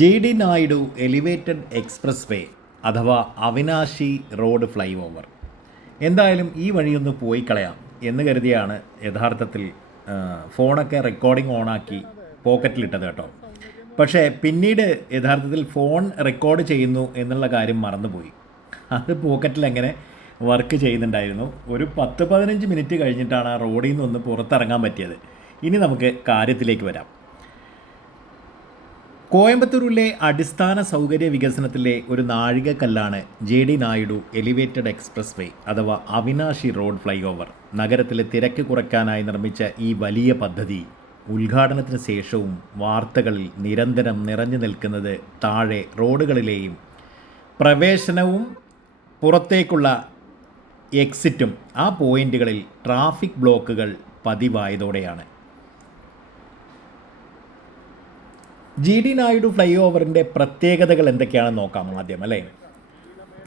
J D Naidu elevated expressway അഥവാ Avinashi road fly over എന്തായാലും ഈ വഴിയൊന്ന് പോയി കളയാം എന്ന് കരുതിയാണ് യഥാർത്ഥത്തിൽ ഫോണൊക്കെ റെക്കോർഡിംഗ് ഓണാക്കി പോക്കറ്റിലിട്ടത് കേട്ടോ. പക്ഷേ പിന്നീട് യഥാർത്ഥത്തിൽ ഫോൺ റെക്കോർഡ് ചെയ്യുന്നു എന്നുള്ള കാര്യം മറന്നുപോയി. അത് പോക്കറ്റിൽ എങ്ങനെ വർക്ക് ചെയ്യുന്നുണ്ടായിരുന്നു ഒരു പത്ത് പതിനഞ്ച് മിനിറ്റ് കഴിഞ്ഞിട്ടാണ് ആ റോഡിൽ നിന്ന് ഒന്ന് പുറത്തിറങ്ങാൻ പറ്റിയത്. ഇനി നമുക്ക് കാര്യത്തിലേക്ക് വരാം. കോയമ്പത്തൂരിലെ അടിസ്ഥാന സൗകര്യ വികസനത്തിലെ ഒരു നാഴികക്കല്ലാണ് J D Naidu elevated expressway അഥവാ അവിനാശി റോഡ് ഫ്ലൈ ഓവർ നഗരത്തിലെ തിരക്ക് കുറയ്ക്കാനായി നിർമ്മിച്ച ഈ വലിയ പദ്ധതി ഉദ്ഘാടനത്തിന് ശേഷവും വാർത്തകളിൽ നിരന്തരം നിറഞ്ഞു നിൽക്കുന്നത് താഴെ റോഡുകളിലെയും പ്രവേശനവും പുറത്തേക്കുള്ള എക്സിറ്റും ആ പോയിന്റുകളിൽ ട്രാഫിക് ബ്ലോക്കുകൾ പതിവായതോടെയാണ്. ജി ഡി നായിഡു ഫ്ലൈ ഓവറിന്റെ പ്രത്യേകതകൾ എന്തൊക്കെയാണെന്ന് നോക്കാം ആദ്യം അല്ലേ?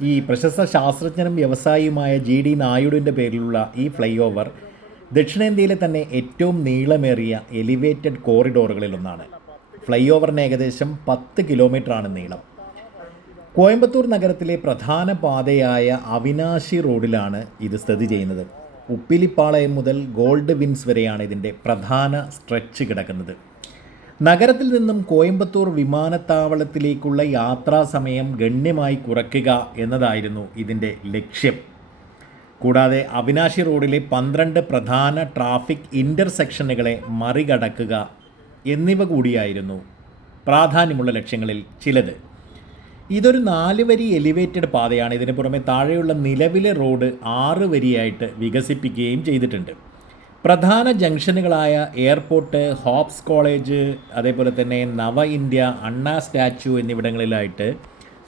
ഈ പ്രശസ്ത ശാസ്ത്രജ്ഞനും വ്യവസായിയുമായ ജി ഡി നായിഡുവിന്റെ പേരിലുള്ള ഈ ഫ്ലൈ ഓവർ ദക്ഷിണേന്ത്യയിലെ തന്നെ ഏറ്റവും നീളമേറിയ എലിവേറ്റഡ് കോറിഡോറുകളിലൊന്നാണ് ഫ്ലൈ ഓവറിന് ഏകദേശം പത്ത് കിലോമീറ്ററാണ് നീളം. കോയമ്പത്തൂർ നഗരത്തിലെ പ്രധാന പാതയായ അവിനാശി റോഡിലാണ് ഇത് സ്ഥിതി ചെയ്യുന്നത്. ഉപ്പിലിപ്പാളയം മുതൽ ഗോൾഡ് വിൻസ് വരെയാണ് ഇതിന്റെ പ്രധാന സ്ട്രെച്ച് കിടക്കുന്നത്. നഗരത്തിൽ നിന്നും കോയമ്പത്തൂർ വിമാനത്താവളത്തിലേക്കുള്ള യാത്രാ സമയം ഗണ്യമായി കുറയ്ക്കുക എന്നതായിരുന്നു ഇതിന്റെ ലക്ഷ്യം. കൂടാതെ അവിനാശി റോഡിലെ പന്ത്രണ്ട് പ്രധാന ട്രാഫിക് ഇന്റർസെക്ഷനുകളെ മറികടക്കുക എന്നിവ കൂടിയായിരുന്നു പ്രാധാന്യമുള്ള ലക്ഷ്യങ്ങളിൽ ചിലത്. ഇതൊരു നാല് വരി എലിവേറ്റഡ് പാതയാണ്. ഇതിന് പുറമെ താഴെയുള്ള നിലവിലെ റോഡ് ആറ് വരിയായിട്ട് വികസിപ്പിക്കുകയും ചെയ്തിട്ടുണ്ട്. പ്രധാന ജംഗ്ഷനുകളായ എയർപോർട്ട് ഹോപ്സ് കോളേജ് അതേപോലെ തന്നെ നവ ഇന്ത്യ അണ്ണാ സ്റ്റാച്യു എന്നിവിടങ്ങളിലായിട്ട്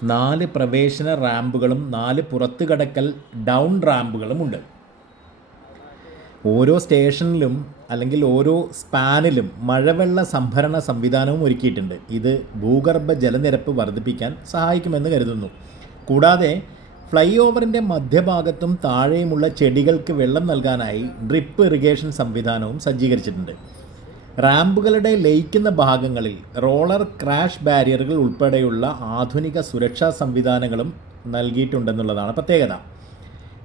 നാല് പ്രവേശന റാമ്പുകളും നാല് പുറത്തു കടക്കൽ ഡൗൺ റാമ്പുകളും ഉണ്ട്. ഓരോ സ്റ്റേഷനിലും അല്ലെങ്കിൽ ഓരോ സ്പാനിലും മഴവെള്ള സംഭരണ സംവിധാനവും ഒരുക്കിയിട്ടുണ്ട്. ഇത് ഭൂഗർഭ ജലനിരപ്പ് വർദ്ധിപ്പിക്കാൻ സഹായിക്കുമെന്ന് കരുതുന്നു. കൂടാതെ ഫ്ലൈ ഓവറിന്റെ മധ്യഭാഗത്തും താഴെയുമുള്ള ചെടികൾക്ക് വെള്ളം നൽകാനായി ഡ്രിപ്പ് ഇറിഗേഷൻ സംവിധാനവും സജ്ജീകരിച്ചിട്ടുണ്ട്. റാമ്പുകളുടെ ലയിക്കുന്ന ഭാഗങ്ങളിൽ റോളർ ക്രാഷ് ബാരിയറുകൾ ഉൾപ്പെടെയുള്ള ആധുനിക സുരക്ഷാ സംവിധാനങ്ങളും നൽകിയിട്ടുണ്ടെന്നുള്ളതാണ് പ്രത്യേകത.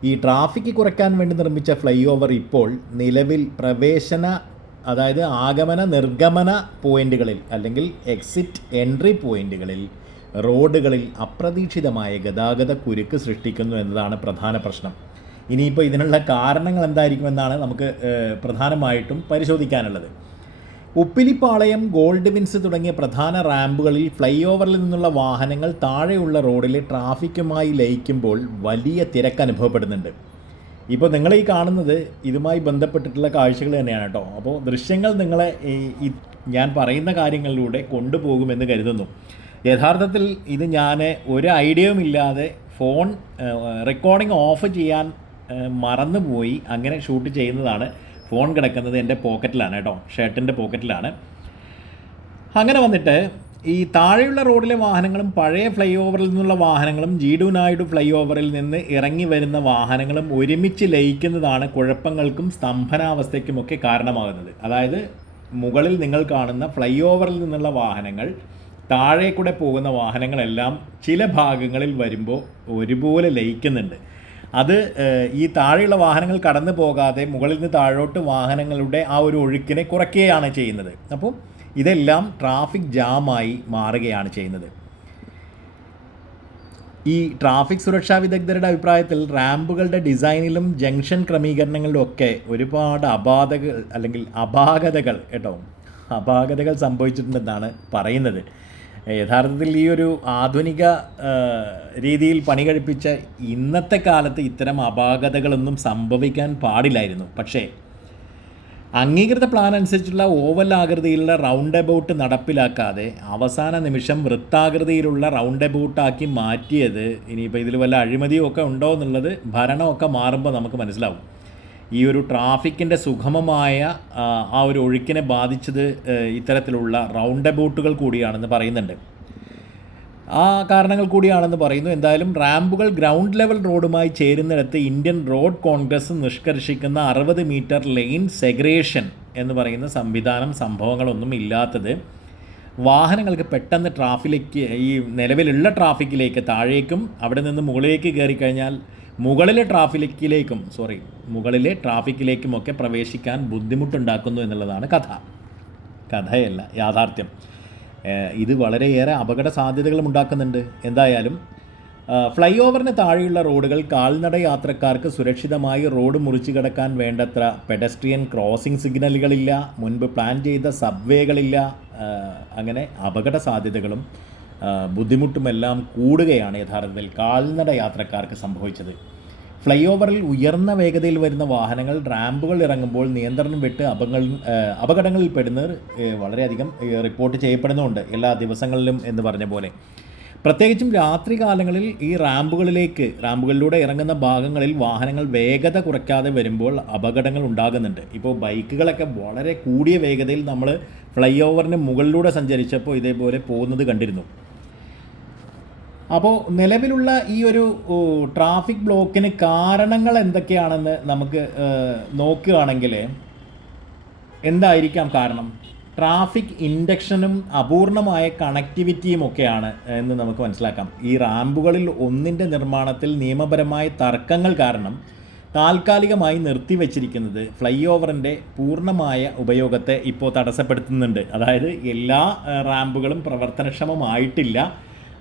ഈ ട്രാഫിക് കുറയ്ക്കാൻ വേണ്ടി നിർമ്മിച്ച ഫ്ലൈ ഓവർ ഇപ്പോൾ നിലവിൽ പ്രവേശന അതായത് ആഗമന നിർഗമന പോയിന്റുകളിൽ അല്ലെങ്കിൽ എക്സിറ്റ് എൻട്രി പോയിന്റുകളിൽ റോഡുകളിൽ അപ്രതീക്ഷിതമായ ഗതാഗത കുരുക്ക് സൃഷ്ടിക്കുന്നു എന്നതാണ് പ്രധാന പ്രശ്നം. ഇനിയിപ്പോൾ ഇതിനുള്ള കാരണങ്ങൾ എന്തായിരിക്കുമെന്നാണ് നമുക്ക് പ്രധാനമായിട്ടും പരിശോധിക്കാനുള്ളത്. ഉപ്പിലിപ്പാളയം ഗോൾഡ് മിൻസ് തുടങ്ങിയ പ്രധാന റാമ്പുകളിൽ ഫ്ലൈ ഓവറിൽ നിന്നുള്ള വാഹനങ്ങൾ താഴെയുള്ള റോഡിലെ ട്രാഫിക്കുമായി ലയിക്കുമ്പോൾ വലിയ തിരക്ക് അനുഭവപ്പെടുന്നുണ്ട്. ഇപ്പോൾ നിങ്ങൾ ഈ കാണുന്നത് ഇതുമായി ബന്ധപ്പെട്ടിട്ടുള്ള കാഴ്ചകൾ തന്നെയാണ് കേട്ടോ. അപ്പോൾ ദൃശ്യങ്ങൾ നിങ്ങളെ ഈ ഞാൻ പറയുന്ന കാര്യങ്ങളിലൂടെ കൊണ്ടുപോകുമെന്ന് കരുതുന്നു. യഥാർത്ഥത്തിൽ ഇത് ഞാൻ ഒരു ഐഡിയയും ഇല്ലാതെ ഫോൺ റെക്കോർഡിംഗ് ഓഫ് ചെയ്യാൻ മറന്നുപോയി. അങ്ങനെ ഷൂട്ട് ചെയ്യുന്നതാണ് ഫോൺ കിടക്കുന്നത് എന്റെ പോക്കറ്റിലാണ് കേട്ടോ ഷർട്ടിന്റെ പോക്കറ്റിലാണ്. അങ്ങനെ വന്നിട്ട് ഈ താഴെയുള്ള റോഡിലെ വാഹനങ്ങളും പഴയ ഫ്ലൈ ഓവറിൽ നിന്നുള്ള വാഹനങ്ങളും ജീഡു നായിഡു ഫ്ലൈ ഓവറിൽ നിന്ന് ഇറങ്ങി വരുന്ന വാഹനങ്ങളും ഒരുമിച്ച് ലയിക്കുന്നതാണ് കുഴപ്പങ്ങൾക്കും സ്തംഭനാവസ്ഥയ്ക്കുമൊക്കെ കാരണമാകുന്നത്. അതായത് മുകളിൽ നിങ്ങൾ കാണുന്ന ഫ്ലൈ ഓവറിൽ നിന്നുള്ള വാഹനങ്ങൾ താഴെ കൂടെ പോകുന്ന വാഹനങ്ങളെല്ലാം ചില ഭാഗങ്ങളിൽ വരുമ്പോൾ ഒരുപോലെ ലയിക്കുന്നുണ്ട്. അത് ഈ താഴെയുള്ള വാഹനങ്ങൾ കടന്നു പോകാതെ മുകളിൽ നിന്ന് താഴോട്ട് വാഹനങ്ങളുടെ ആ ഒരു ഒഴുക്കിനെ കുറയ്ക്കുകയാണ് ചെയ്യുന്നത്. അപ്പോൾ ഇതെല്ലാം ട്രാഫിക് ജാമായി മാറുകയാണ് ചെയ്യുന്നത്. ഈ ട്രാഫിക് സുരക്ഷാ വിദഗ്ധരുടെ അഭിപ്രായത്തിൽ റാമ്പുകളുടെ ഡിസൈനിലും ജംഗ്ഷൻ ക്രമീകരണങ്ങളിലും ഒക്കെ ഒരുപാട് അപാധകൾ അല്ലെങ്കിൽ അപാകതകൾ കേട്ടോ അപാകതകൾ സംഭവിച്ചിട്ടുണ്ടെന്നാണ് പറയുന്നത്. യഥാർത്ഥത്തിൽ ഈ ഒരു ആധുനിക രീതിയിൽ പണി കഴിപ്പിച്ച ഇന്നത്തെ കാലത്ത് ഇത്തരം അപാകതകളൊന്നും സംഭവിക്കാൻ പാടില്ലായിരുന്നു. പക്ഷേ അംഗീകൃത പ്ലാൻ അനുസരിച്ചുള്ള ഓവൽ ആകൃതിയിലുള്ള റൗണ്ട് എബൌട്ട് നടപ്പിലാക്കാതെ അവസാന നിമിഷം വൃത്താകൃതിയിലുള്ള റൗണ്ട് എബൌട്ടാക്കി മാറ്റിയത് ഇനിയിപ്പോൾ ഇതിൽ വല്ല അഴിമതിയും ഒക്കെ ഉണ്ടോ എന്നുള്ളത് ഭരണമൊക്കെ മാറുമ്പോൾ നമുക്ക് മനസ്സിലാവും. ഈ ഒരു ട്രാഫിക്കിന്റെ സുഗമമായ ആ, ഒരു ഒഴുക്കിനെ ബാധിച്ചത് ഇത്തരത്തിലുള്ള റൗണ്ട് എബൌട്ടുകൾ കൂടിയാണെന്ന് പറയുന്നുണ്ട്. ആ കാരണങ്ങൾ കൂടിയാണെന്ന് പറയുന്നു. എന്തായാലും റാമ്പുകൾ ഗ്രൗണ്ട് ലെവൽ റോഡുമായി ചേരുന്നിടത്ത് ഇന്ത്യൻ റോഡ് കോൺഗ്രസ് നിഷ്കർഷിക്കുന്ന അറുപത് മീറ്റർ ലെയിൻ സെഗ്രേഷൻ എന്ന് പറയുന്ന സംവിധാനം സംഭവങ്ങളൊന്നും ഇല്ലാത്തത് വാഹനങ്ങൾക്ക് പെട്ടെന്ന് ട്രാഫിലേക്ക് ഈ നിലവിലുള്ള ട്രാഫിക്കിലേക്ക് താഴേക്കും അവിടെ നിന്ന് മുകളിലേക്ക് കയറി കഴിഞ്ഞാൽ മുകളിലെ ട്രാഫിക്കിലേക്കും സോറി മുകളിലെ ട്രാഫിക്കിലേക്കുമൊക്കെ പ്രവേശിക്കാൻ ബുദ്ധിമുട്ടുണ്ടാക്കുന്നു എന്നുള്ളതാണ് കഥ. കഥയല്ല യാഥാർത്ഥ്യം. ഇത് വളരെയേറെ അപകട സാധ്യതകളും ഉണ്ടാക്കുന്നുണ്ട്. എന്തായാലും ഫ്ലൈ ഓവറിന് താഴെയുള്ള റോഡുകൾ കാൽനട യാത്രക്കാർക്ക് സുരക്ഷിതമായി റോഡ് മുറിച്ചു കടക്കാൻ വേണ്ടത്ര പെഡസ്ട്രിയൻ ക്രോസിംഗ് സിഗ്നലുകളില്ല മുൻപ് പ്ലാൻ ചെയ്ത സബ്വേകളില്ല അങ്ങനെ അപകട സാധ്യതകളും ബുദ്ധിമുട്ടുമെല്ലാം കൂടുകയാണ് യഥാർത്ഥത്തിൽ കാൽനട യാത്രക്കാർക്ക് സംഭവിച്ചത്. ഫ്ലൈ ഓവറിൽ ഉയർന്ന വേഗതയിൽ വരുന്ന വാഹനങ്ങൾ റാമ്പുകൾ ഇറങ്ങുമ്പോൾ നിയന്ത്രണം വിട്ട് അപകട അപകടങ്ങളിൽ പെടുന്നവർ വളരെയധികം റിപ്പോർട്ട് ചെയ്യപ്പെടുന്നുമുണ്ട് എല്ലാ ദിവസങ്ങളിലും എന്ന് പറഞ്ഞ പോലെ. പ്രത്യേകിച്ചും രാത്രി കാലങ്ങളിൽ ഈ റാമ്പുകളിലേക്ക് റാമ്പുകളിലൂടെ ഇറങ്ങുന്ന ഭാഗങ്ങളിൽ വാഹനങ്ങൾ വേഗത കുറയ്ക്കാതെ വരുമ്പോൾ അപകടങ്ങൾ ഉണ്ടാകുന്നുണ്ട്. ഇപ്പോൾ ബൈക്കുകളൊക്കെ വളരെ കൂടിയ വേഗതയിൽ നമ്മൾ ഫ്ലൈ ഓവറിന് മുകളിലൂടെ സഞ്ചരിച്ചപ്പോൾ ഇതേപോലെ പോകുന്നത് കണ്ടിരുന്നു. അപ്പോൾ നിലവിലുള്ള ഈ ഒരു ട്രാഫിക് ബ്ലോക്കിന് കാരണങ്ങൾ എന്തൊക്കെയാണെന്ന് നമുക്ക് നോക്കുകയാണെങ്കിൽ എന്തായിരിക്കാം കാരണം? ട്രാഫിക് ഇൻഡക്ഷനും അപൂർണമായ കണക്ടിവിറ്റിയും ഒക്കെയാണ് എന്ന് നമുക്ക് മനസ്സിലാക്കാം. ഈ റാമ്പുകളിൽ ഒന്നിന്റെ നിർമ്മാണത്തിൽ നിയമപരമായ തർക്കങ്ങൾ കാരണം താൽക്കാലികമായി നിർത്തിവെച്ചിരിക്കുന്നത് ഫ്ലൈ ഓവറിന്റെ പൂർണമായ ഉപയോഗത്തെ ഇപ്പോൾ തടസ്സപ്പെടുത്തുന്നുണ്ട്. അതായത് എല്ലാ റാമ്പുകളും പ്രവർത്തനക്ഷമമായിട്ടില്ല.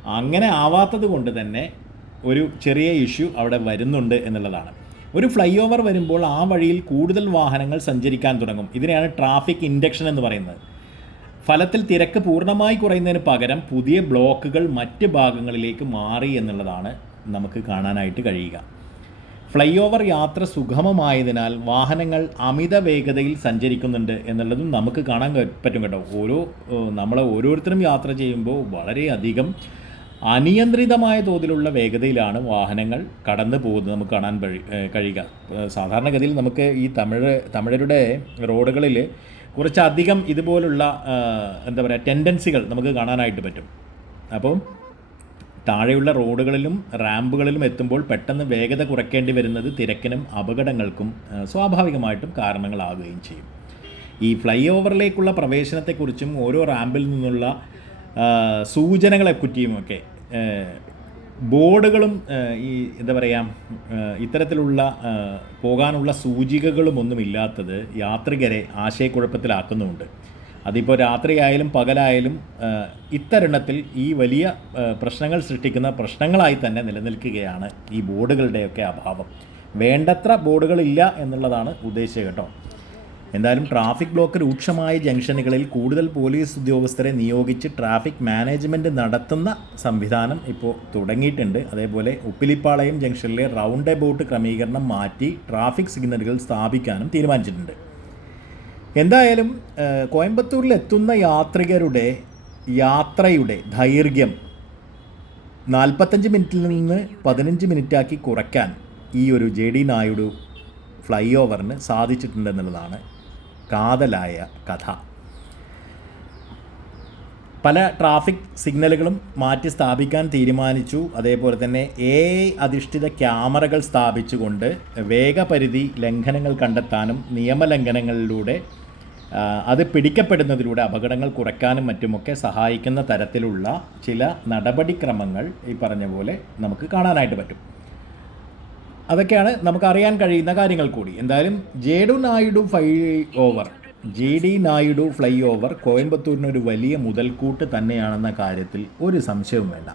അങ്ങനെ ആവാത്തത് കൊണ്ട് തന്നെ ഒരു ചെറിയ ഇഷ്യൂ അവിടെ വരുന്നുണ്ട് എന്നുള്ളതാണ്. ഒരു ഫ്ലൈ ഓവർ വരുമ്പോൾ ആ വഴിയിൽ കൂടുതൽ വാഹനങ്ങൾ സഞ്ചരിക്കാൻ തുടങ്ങും. ഇതിനെയാണ് ട്രാഫിക് ഇൻഡക്ഷൻ എന്ന് പറയുന്നത്. ഫലത്തിൽ തിരക്ക് പൂർണമായി കുറയുന്നതിന് പകരം പുതിയ ബ്ലോക്കുകൾ മറ്റ് ഭാഗങ്ങളിലേക്ക് മാറി എന്നുള്ളതാണ് നമുക്ക് കാണാനായിട്ട് കഴിയുക. ഫ്ലൈ ഓവർ യാത്ര സുഗമമായതിനാൽ വാഹനങ്ങൾ അമിത വേഗതയിൽ സഞ്ചരിക്കുന്നുണ്ട് എന്നുള്ളതും നമുക്ക് കാണാൻ പറ്റും കേട്ടോ. ഓരോ നമ്മളെ ഓരോരുത്തരും യാത്ര ചെയ്യുമ്പോൾ വളരെയധികം അനിയന്ത്രിതമായ തോതിലുള്ള വേഗതയിലാണ് വാഹനങ്ങൾ കടന്നു പോകുന്നത് നമുക്ക് കാണാൻ കഴിയുക. സാധാരണഗതിയിൽ നമുക്ക് ഈ തമിഴ് തമിഴരുടെ റോഡുകളിൽ കുറച്ചധികം ഇതുപോലുള്ള എന്താ പറയുക ടെൻഡൻസികൾ നമുക്ക് കാണാനായിട്ട് പറ്റും. അപ്പം താഴെയുള്ള റോഡുകളിലും റാമ്പുകളിലും എത്തുമ്പോൾ പെട്ടെന്ന് വേഗത കുറയ്ക്കേണ്ടി വരുന്നത് തിരക്കിനും അപകടങ്ങൾക്കും സ്വാഭാവികമായിട്ടും കാരണങ്ങളാകുകയും ചെയ്യും. ഈ ഫ്ലൈ ഓവറിലേക്കുള്ള പ്രവേശനത്തെക്കുറിച്ചും ഓരോ റാമ്പിൽ നിന്നുള്ള സൂചനകളെ സൂചനകളെപ്പറ്റിയുമൊക്കെ ബോർഡുകളും ഈ എന്താ പറയുക ഇത്തരത്തിലുള്ള പോകാനുള്ള സൂചികകളും ഒന്നും ഇല്ലാത്തത് യാത്രികരെ ആശയക്കുഴപ്പത്തിലാക്കുന്നുമുണ്ട്. അതിപ്പോൾ രാത്രിയായാലും പകലായാലും ഇത്തരണത്തിൽ ഇത്തരുണത്തിൽ ഈ വലിയ പ്രശ്നങ്ങൾ സൃഷ്ടിക്കുന്ന പ്രശ്നങ്ങളായി തന്നെ നിലനിൽക്കുകയാണ് ഈ ബോർഡുകളുടെയൊക്കെ അഭാവം. വേണ്ടത്ര ബോർഡുകളില്ല എന്നുള്ളതാണ് ഉദ്ദേശിച്ചത് കേട്ടോ. എന്തായാലും ട്രാഫിക് ബ്ലോക്ക് രൂക്ഷമായ ജംഗ്ഷനുകളിൽ കൂടുതൽ പോലീസ് ഉദ്യോഗസ്ഥരെ നിയോഗിച്ച് ട്രാഫിക് മാനേജ്മെന്റ് നടത്തുന്ന സംവിധാനം ഇപ്പോൾ തുടങ്ങിയിട്ടുണ്ട്. അതേപോലെ ഉപ്പിലിപ്പാളയം ജംഗ്ഷനിലെ റൗണ്ട് എബൌട്ട് ക്രമീകരണം മാറ്റി ട്രാഫിക് സിഗ്നലുകൾ സ്ഥാപിക്കാനും തീരുമാനിച്ചിട്ടുണ്ട്. എന്തായാലും കോയമ്പത്തൂരിലെത്തുന്ന യാത്രികരുടെ യാത്രയുടെ ദൈർഘ്യം നാൽപ്പത്തഞ്ച് മിനിറ്റിൽ നിന്ന് പതിനഞ്ച് മിനിറ്റാക്കി കുറയ്ക്കാൻ ഈ ഒരു ജെ ഡി നായിഡു ഫ്ലൈ ഓവറിന് സാധിച്ചിട്ടുണ്ടെന്നുള്ളതാണ് കാതലായ കഥ. പല ട്രാഫിക് സിഗ്നലുകളും മാറ്റി സ്ഥാപിക്കാൻ തീരുമാനിച്ചു. അതേപോലെ തന്നെ എ അധിഷ്ഠിത ക്യാമറകൾ സ്ഥാപിച്ചുകൊണ്ട് വേഗപരിധി ലംഘനങ്ങൾ കണ്ടെത്താനും നിയമലംഘനങ്ങളിലൂടെ അത് പിടിക്കപ്പെടുന്നതിലൂടെ അപകടങ്ങൾ കുറയ്ക്കാനും മറ്റുമൊക്കെ സഹായിക്കുന്ന തരത്തിലുള്ള ചില നടപടിക്രമങ്ങൾ ഈ പറഞ്ഞ പോലെ നമുക്ക് കാണാനായിട്ട് പറ്റും. അതൊക്കെയാണ് നമുക്ക് അറിയാൻ കഴിയുന്ന കാര്യങ്ങൾ കൂടി. എന്തായാലും J D Naidu flyover J D Naidu flyover കോയമ്പത്തൂരിന് ഒരു വലിയ മുതൽക്കൂട്ട് തന്നെയാണെന്ന കാര്യത്തിൽ ഒരു സംശയവും വേണ്ട.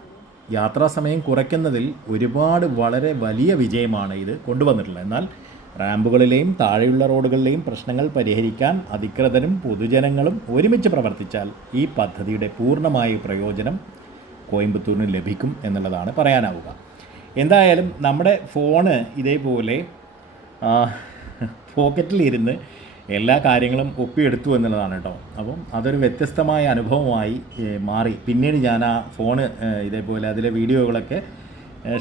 യാത്രാ സമയം കുറയ്ക്കുന്നതിൽ ഒരുപാട് വളരെ വലിയ വിജയമാണ് ഇത് കൊണ്ടുവന്നിട്ടുള്ളത്. എന്നാൽ റാമ്പുകളിലെയും താഴെയുള്ള റോഡുകളിലെയും പ്രശ്നങ്ങൾ പരിഹരിക്കാൻ അധികൃതരും പൊതുജനങ്ങളും ഒരുമിച്ച് പ്രവർത്തിച്ചാൽ ഈ പദ്ധതിയുടെ പൂർണമായ പ്രയോജനം കോയമ്പത്തൂരിന് ലഭിക്കും എന്നുള്ളതാണ് പറയാനാവുക. എന്തായാലും നമ്മുടെ ഫോണ് ഇതേപോലെ പോക്കറ്റിലിരുന്ന് എല്ലാ കാര്യങ്ങളും ഒപ്പിയെടുത്തു എന്നുള്ളതാണ് കേട്ടോ. അപ്പം അതൊരു വ്യത്യസ്തമായ അനുഭവമായി മാറി. പിന്നീട് ഞാൻ ആ ഫോണ് ഇതേപോലെ അതിലെ വീഡിയോകളൊക്കെ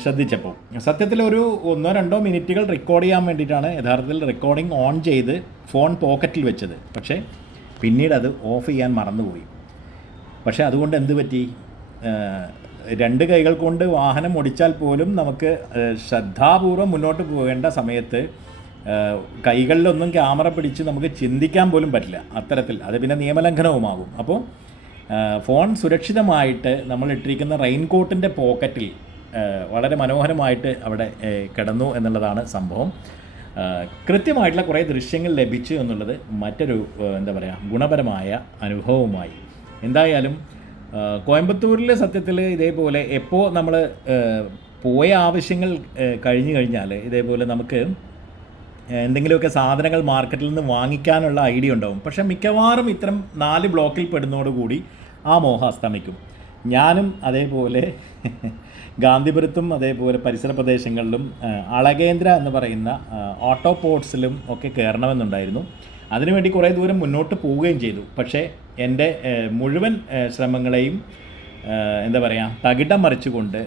ശ്രദ്ധിച്ചപ്പോൾ. സത്യത്തിൽ ഒരു ഒന്നോ രണ്ടോ മിനിറ്റുകൾ റെക്കോർഡ് ചെയ്യാൻ വേണ്ടിയിട്ടാണ് യഥാർത്ഥത്തിൽ റെക്കോർഡിംഗ് ഓൺ ചെയ്ത് ഫോൺ പോക്കറ്റിൽ വെച്ചത്. പക്ഷേ പിന്നീട് അത് ഓഫ് ചെയ്യാൻ മറന്നുപോയി. പക്ഷേ അതുകൊണ്ട് എന്ത് പറ്റി? രണ്ട് കൈകൾ കൊണ്ട് വാഹനം ഓടിച്ചാൽ പോലും നമുക്ക് ശ്രദ്ധാപൂർവം മുന്നോട്ട് പോകേണ്ട സമയത്ത് കൈകളിലൊന്നും ക്യാമറ പിടിച്ച് നമുക്ക് ചിന്തിക്കാൻ പോലും പറ്റില്ല അത്തരത്തിൽ. അത് പിന്നെ നിയമലംഘനവുമാകും. അപ്പോൾ ഫോൺ സുരക്ഷിതമായിട്ട് നമ്മൾ ഇട്ടിരിക്കുന്ന റെയിൻകോട്ടിന്റെ പോക്കറ്റിൽ വളരെ മനോഹരമായിട്ട് അവിടെ കിടന്നു എന്നുള്ളതാണ് സംഭവം. കൃത്യമായിട്ടുള്ള കുറേ ദൃശ്യങ്ങൾ ലഭിച്ചു എന്നുള്ളത് മറ്റൊരു എന്താ പറയുക ഗുണപരമായ അനുഭവമായി എന്തായാലും കോയമ്പത്തൂരിൽ സത്യത്തിൽ ഇതേപോലെ എപ്പോൾ നമ്മൾ പോയ ആവശ്യങ്ങൾ കഴിഞ്ഞു കഴിഞ്ഞാൽ ഇതേപോലെ നമുക്ക് എന്തെങ്കിലുമൊക്കെ സാധനങ്ങൾ മാർക്കറ്റിൽ നിന്ന് വാങ്ങിക്കാനുള്ള ഐഡിയ ഉണ്ടാവും. പക്ഷെ മിക്കവാറും ഇത്തരം നാല് ബ്ലോക്കിൽ പെടുന്നതോടുകൂടി ആ മോഹം അസ്തമിക്കും. ഞാനും അതേപോലെ ഗാന്ധിപുരത്തും അതേപോലെ പരിസര പ്രദേശങ്ങളിലും അളകേന്ദ്ര എന്ന് പറയുന്ന ഓട്ടോ പോർട്സിലും ഒക്കെ കയറണമെന്നുണ്ടായിരുന്നു. അതിനുവേണ്ടി കുറേ ദൂരം മുന്നോട്ട് പോവുകയും ചെയ്തു. പക്ഷേ എന്റെ മുഴുവൻ ശ്രമങ്ങളെയും എന്താ പറയുക തകിടം മറിച്ചുകൊണ്ട്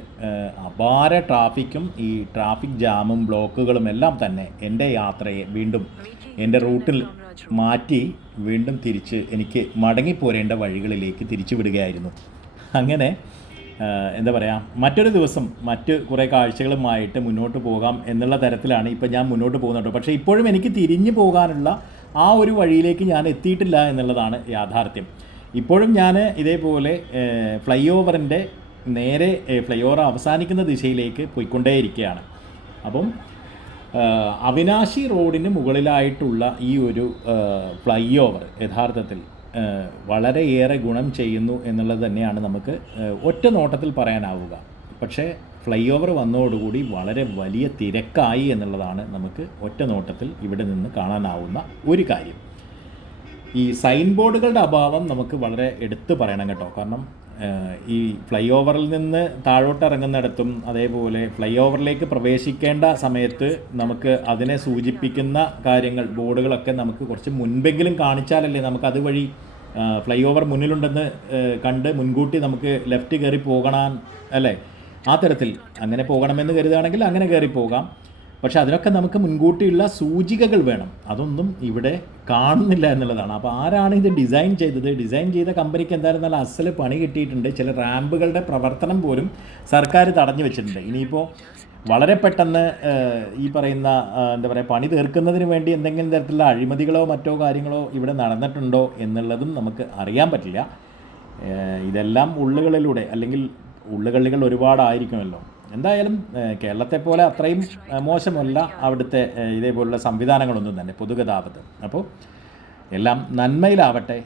അപാര ട്രാഫിക്കും ഈ ട്രാഫിക് ജാമും ബ്ലോക്കുകളും എല്ലാം തന്നെ എന്റെ യാത്രയെ വീണ്ടും എന്റെ റൂട്ടിൽ മാറ്റി വീണ്ടും തിരിച്ച് എനിക്ക് മടങ്ങിപ്പോരേണ്ട വഴികളിലേക്ക് തിരിച്ചു വിടുകയായിരുന്നു. അങ്ങനെ എന്താ പറയുക മറ്റൊരു ദിവസം മറ്റ് കുറേ കാഴ്ചകളുമായിട്ട് മുന്നോട്ട് പോകാം എന്നുള്ള തരത്തിലാണ് ഇപ്പോൾ ഞാൻ മുന്നോട്ട് പോകുന്നുണ്ട് പക്ഷേ ഇപ്പോഴും എനിക്ക് തിരിഞ്ഞു പോകാനുള്ള ആ ഒരു വഴിയിലേക്ക് ഞാൻ എത്തിയിട്ടില്ല എന്നുള്ളതാണ് യാഥാർത്ഥ്യം. ഇപ്പോഴും ഞാൻ ഇതേപോലെ ഫ്ലൈ ഓവറിന്റെ നേരെ ഫ്ലൈ ഓവർ അവസാനിക്കുന്ന ദിശയിലേക്ക് പോയിക്കൊണ്ടേയിരിക്കുകയാണ്. അപ്പം അവിനാശി റോഡിന് മുകളിലായിട്ടുള്ള ഈ ഒരു ഫ്ലൈ ഓവർ യഥാർത്ഥത്തിൽ വളരെയേറെ ഗുണം ചെയ്യുന്നു എന്നുള്ളത് തന്നെയാണ് നമുക്ക് ഒറ്റ നോട്ടത്തിൽ പറയാനാവുക. പക്ഷേ ഫ്ലൈ ഓവർ വന്നതോടുകൂടി വളരെ വലിയ തിരക്കായി എന്നുള്ളതാണ് നമുക്ക് ഒറ്റ നോട്ടത്തിൽ ഇവിടെ നിന്ന് കാണാനാവുന്ന ഒരു കാര്യം. ഈ സൈൻ ബോർഡുകളുടെ അഭാവം നമുക്ക് വളരെ എടുത്തു പറയണം കേട്ടോ. കാരണം ഈ ഫ്ലൈ ഓവറിൽ നിന്ന് താഴോട്ട് ഇറങ്ങുന്നിടത്തും അതേപോലെ ഫ്ലൈ ഓവറിലേക്ക് പ്രവേശിക്കേണ്ട സമയത്ത് നമുക്ക് അതിനെ സൂചിപ്പിക്കുന്ന കാര്യങ്ങൾ ബോർഡുകളൊക്കെ നമുക്ക് കുറച്ച് മുൻപെങ്കിലും കാണിച്ചാലല്ലേ നമുക്ക് അതുവഴി ഫ്ലൈ ഓവർ മുന്നിലുണ്ടെന്ന് കണ്ട് മുൻകൂട്ടി നമുക്ക് ലെഫ്റ്റ് കയറി പോകണം അല്ലേ? ആ തരത്തിൽ അങ്ങനെ പോകണമെന്ന് കരുതുകയാണെങ്കിൽ അങ്ങനെ കയറി പോകാം. പക്ഷേ അതിനൊക്കെ നമുക്ക് മുൻകൂട്ടിയുള്ള സൂചികകൾ വേണം. അതൊന്നും ഇവിടെ കാണുന്നില്ല എന്നുള്ളതാണ്. അപ്പോൾ ആരാണ് ഇത് ഡിസൈൻ ചെയ്തത്? ഡിസൈൻ ചെയ്ത കമ്പനിക്ക് എന്തായാലും നല്ല അസൽ പണി കിട്ടിയിട്ടുണ്ട്. ചില റാമ്പുകളുടെ പ്രവർത്തനം പോലും സർക്കാർ തടഞ്ഞു വെച്ചിട്ടുണ്ട്. ഇനിയിപ്പോൾ വളരെ പെട്ടെന്ന് ഈ പറയുന്ന എന്താ പറയുക പണി തീർക്കുന്നതിന് വേണ്ടി എന്തെങ്കിലും തരത്തിലുള്ള അഴിമതികളോ മറ്റോ കാര്യങ്ങളോ ഇവിടെ നടന്നിട്ടുണ്ടോ എന്നുള്ളതും നമുക്ക് അറിയാൻ പറ്റില്ല. ഇതെല്ലാം ഉള്ളുകളിലൂടെ അല്ലെങ്കിൽ ഉള്ളുകളികൾ ഒരുപാടായിരിക്കുമല്ലോ. എന്തായാലും കേരളത്തെ പോലെ അത്രയും മോശമല്ല അവിടുത്തെ ഇതേപോലുള്ള സംവിധാനങ്ങളൊന്നും തന്നെ പൊതുഗതാഗതം. അപ്പോൾ എല്ലാം നന്മയിലാവട്ടെ.